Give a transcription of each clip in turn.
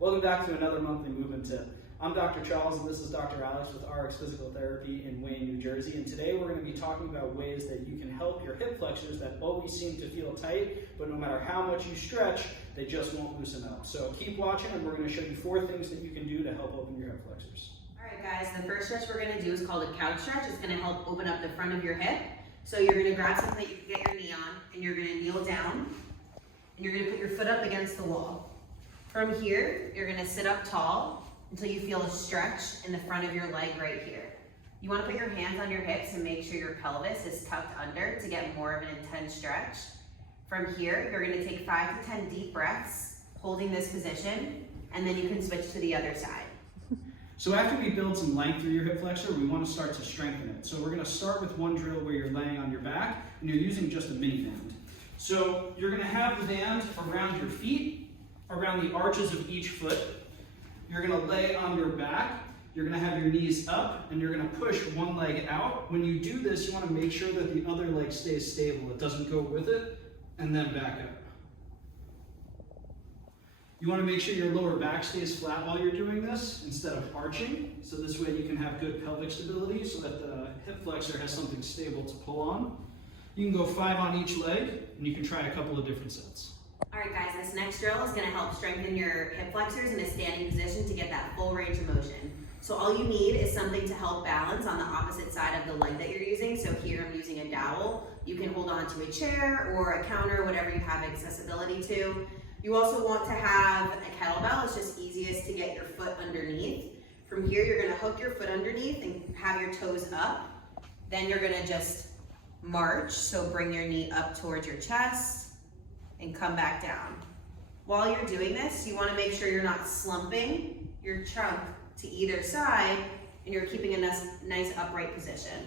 Welcome back to another monthly movement tip. I'm Dr. Charles and this is Dr. Alex with RX Physical Therapy in Wayne, New Jersey. And today we're going to be talking about ways that you can help your hip flexors that always seem to feel tight, but no matter how much you stretch, they just won't loosen up. So keep watching and we're going to show you 4 things that you can do to help open your hip flexors. All right guys, the first stretch we're going to do is called a couch stretch. It's going to help open up the front of your hip. So you're going to grab something that you can get your knee on and you're going to kneel down and you're going to put your foot up against the wall. From here, you're gonna sit up tall until you feel a stretch in the front of your leg right here. You wanna put your hands on your hips and make sure your pelvis is tucked under to get more of an intense stretch. From here, you're gonna take 5 to 10 deep breaths, holding this position, and then you can switch to the other side. So after we build some length through your hip flexor, we want to start to strengthen it. So we're going to start with one drill where you're laying on your back and you're using just a mini band. So you're going to have the band around your feet, around the arches of each foot. You're going to lay on your back. You're going to have your knees up and you're going to push one leg out. When you do this, you want to make sure that the other leg stays stable. It doesn't go with it and then back up. You want to make sure your lower back stays flat while you're doing this instead of arching. So this way you can have good pelvic stability so that the hip flexor has something stable to pull on. You can go 5 on each leg and you can try a couple of different sets. All right guys, this next drill is going to help strengthen your hip flexors in a standing position to get that full range of motion. So all you need is something to help balance on the opposite side of the leg that you're using. So here I'm using a dowel. You can hold on to a chair or a counter, whatever you have accessibility to. You also want to have a kettlebell. It's just easiest to get your foot underneath. From here, you're going to hook your foot underneath and have your toes up. Then you're going to just march. So bring your knee up towards your chest and come back down. While you're doing this, you want to make sure you're not slumping your trunk to either side and you're keeping a nice upright position.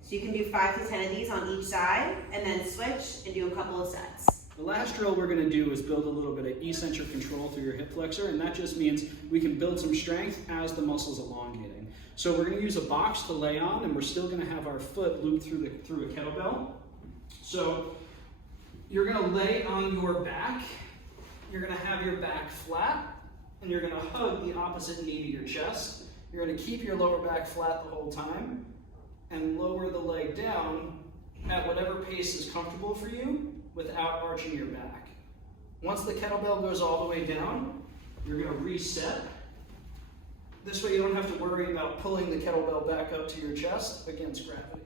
So you can do 5 to 10 of these on each side and then switch and do a couple of sets. The last drill we're going to do is build a little bit of eccentric control through your hip flexor, and that just means we can build some strength as the muscle's elongating. So we're going to use a box to lay on, and we're still going to have our foot loop through a kettlebell. So you're going to lay on your back, you're going to have your back flat, and you're going to hug the opposite knee to your chest. You're going to keep your lower back flat the whole time, and lower the leg down at whatever pace is comfortable for you, without arching your back. Once the kettlebell goes all the way down, you're going to reset. This way you don't have to worry about pulling the kettlebell back up to your chest against gravity.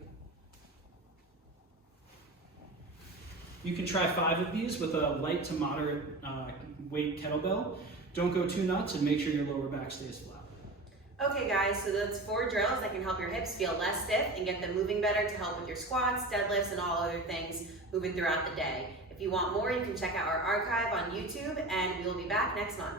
You can try 5 of these with a light to moderate weight kettlebell. Don't go too nuts and make sure your lower back stays flat. Okay guys, so that's 4 drills that can help your hips feel less stiff and get them moving better to help with your squats, deadlifts, and all other things moving throughout the day. If you want more, you can check out our archive on YouTube, and we will be back next month.